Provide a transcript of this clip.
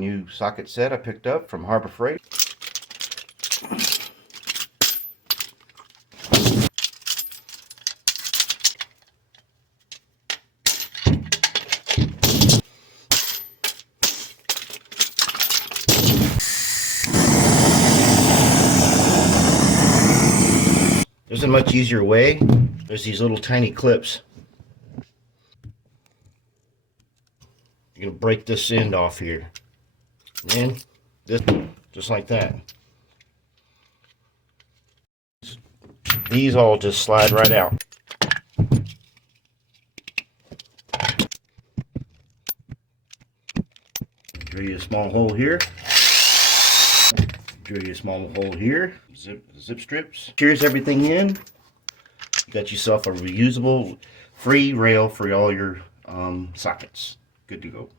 new socket set I picked up from Harbor Freight. There's a much easier way. There's these little tiny clips. You're going to break this end off here. And then this, just like that. These all just slide right out. Drill you a small hole here. Drill you a small hole here. Zip strips. Shears everything in. You got yourself a reusable free rail for all your sockets. Good to go.